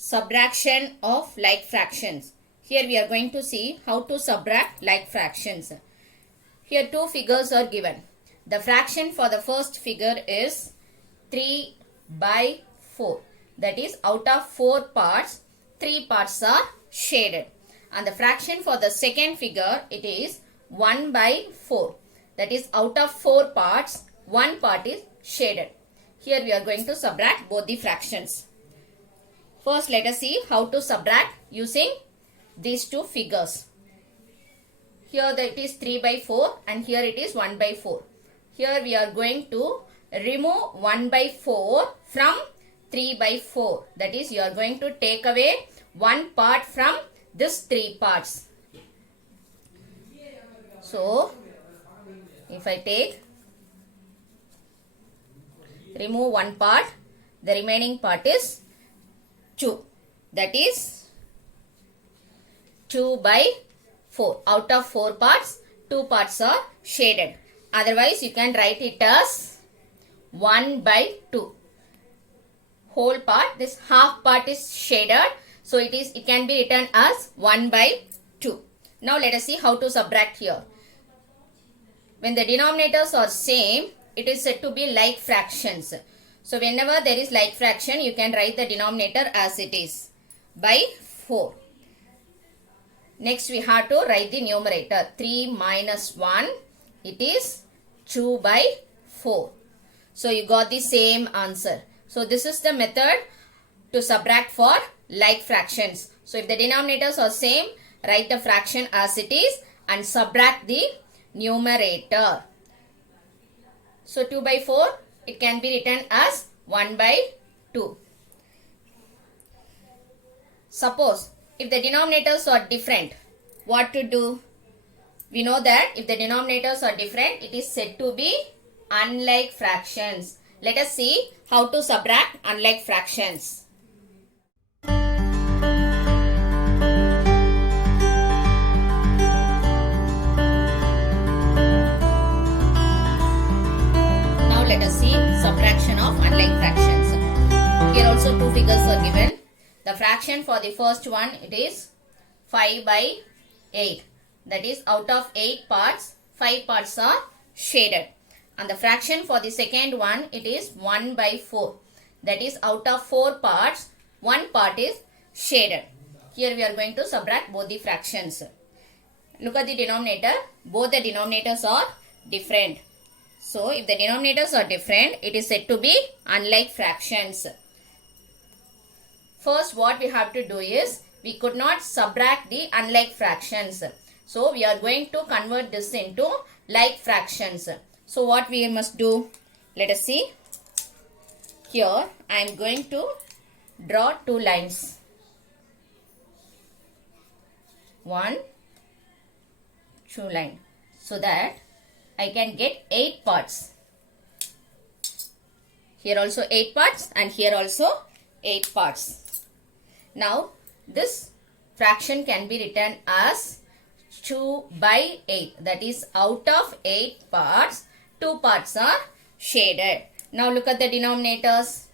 Subtraction of like fractions. Here we are going to see how to subtract like fractions. Here two figures are given. The fraction for the first figure is 3 by 4. That is, out of 4 parts, 3 parts are shaded. And the fraction for the second figure, it is 1 by 4. That is, out of 4 parts, 1 part is shaded. Here we are going to subtract both the fractions. First, let us see how to subtract using these two figures. Here it is 3 by 4 and here it is 1 by 4. Here we are going to remove 1 by 4 from 3 by 4. That is, you are going to take away one part from this 3 parts. So, if I remove one part, the remaining part is 2. That is 2 by 4. Out of 4 parts, 2 parts are shaded. Otherwise, you can write it as 1 by 2. Whole part, this half part is shaded. So, it can be written as 1 by 2. Now, let us see how to subtract here. When the denominators are same, it is said to be like fractions. So, whenever there is like fraction, you can write the denominator as it is, by 4. Next, we have to write the numerator. 3 minus 1, it is 2 by 4. So, you got the same answer. So, this is the method to subtract for like fractions. So, if the denominators are same, write the fraction as it is and subtract the numerator. So, 2 by 4, it can be written as 1 by 2. Suppose, if the denominators are different, what to do? We know that if the denominators are different, it is said to be unlike fractions. Let us see how to subtract unlike fractions. Now let us see subtraction of unlike fractions. Here also two figures are given. The fraction for the first one, it is 5 by 8. That is, out of 8 parts, 5 parts are shaded. And the fraction for the second one, it is 1 by 4. That is, out of 4 parts, 1 part is shaded. Here we are going to subtract both the fractions. Look at the denominator. Both the denominators are different. So, if the denominators are different, it is said to be unlike fractions. First, what we have to do is, we could not subtract the unlike fractions. So, we are going to convert this into like fractions. So, what we must do? Let us see. Here, I am going to draw 2 lines. 1, 2 line. So that I can get 8 parts. Here also 8 parts and here also 8 parts. Now, this fraction can be written as 2 by 8. That is, out of 8 parts, 2 parts are shaded. Now, look at the denominators.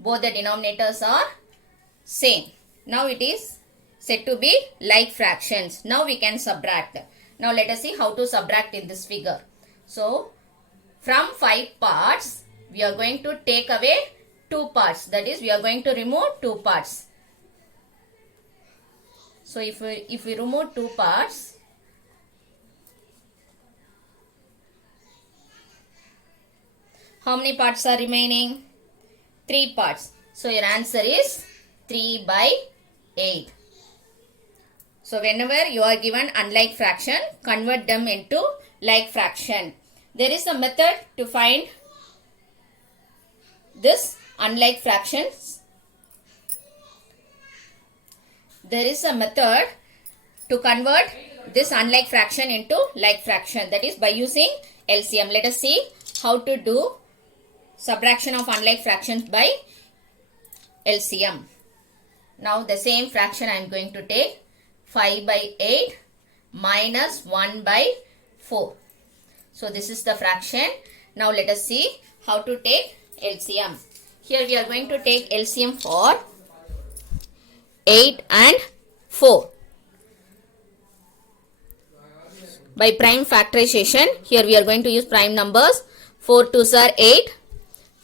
Both the denominators are same. Now, it is said to be like fractions. Now, we can subtract. Now, let us see how to subtract in this figure. So, from 5 parts, we are going to take away 2 parts. That is, we are going to remove 2 parts. So, if we remove 2 parts, how many parts are remaining? 3 parts. So, your answer is 3 by 8. So, whenever you are given unlike fraction, convert them into like fraction. There is a method to find this unlike fractions. There is a method to convert this unlike fraction into like fraction. That is by using LCM. Let us see how to do subtraction of unlike fractions by LCM. Now the same fraction I am going to take. 5 by 8 minus 1 by 4. So this is the fraction. Now let us see how to take LCM. Here we are going to take LCM for 8 and 4. By prime factorization, here we are going to use prime numbers. 4 2s are 8,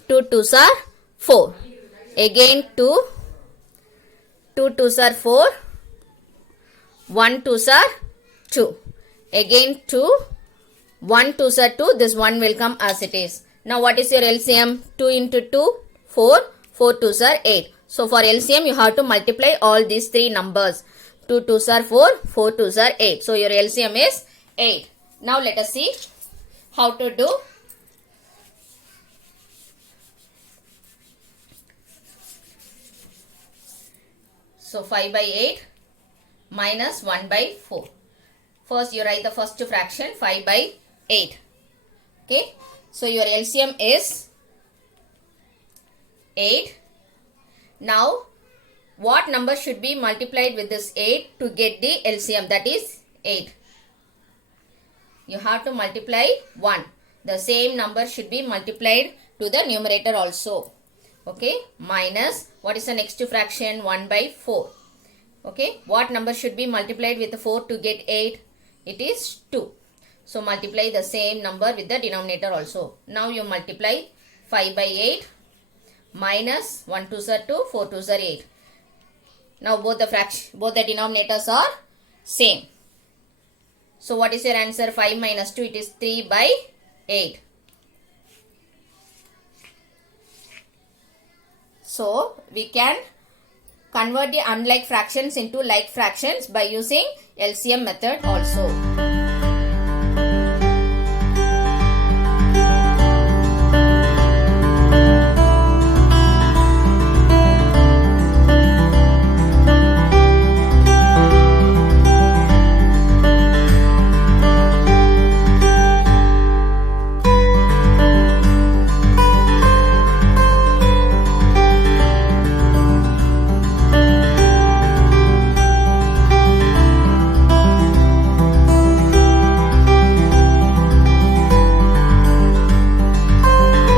2 2s are 4. Again 2, 2 2s are 4, 1 2s are 2. Again 2, 1 2s are 2, this 1 will come as it is. Now what is your LCM? 2 into 2, 4, 4 2s are 8. So for LCM you have to multiply all these three numbers. 2 2s are 4, 4 2s are 8. So your LCM is 8. Now let us see how to do. So 5 by 8 minus 1 by 4. First you write the first fraction 5 by 8. Okay. So your LCM is 8. Now what number should be multiplied with this 8 to get the LCM, that is 8? You have to multiply 1. The same number should be multiplied to the numerator also. Okay. Minus, what is the next fraction? 1 by 4. Okay. What number should be multiplied with 4 to get 8? It is 2. So multiply the same number with the denominator also. Now you multiply 5 by 8 minus 1 2s are 2, 4 2s are 8. Now both the denominators are same. So what is your answer? 5 minus 2, it is 3 by 8. So we can convert the unlike fractions into like fractions by using LCM method also.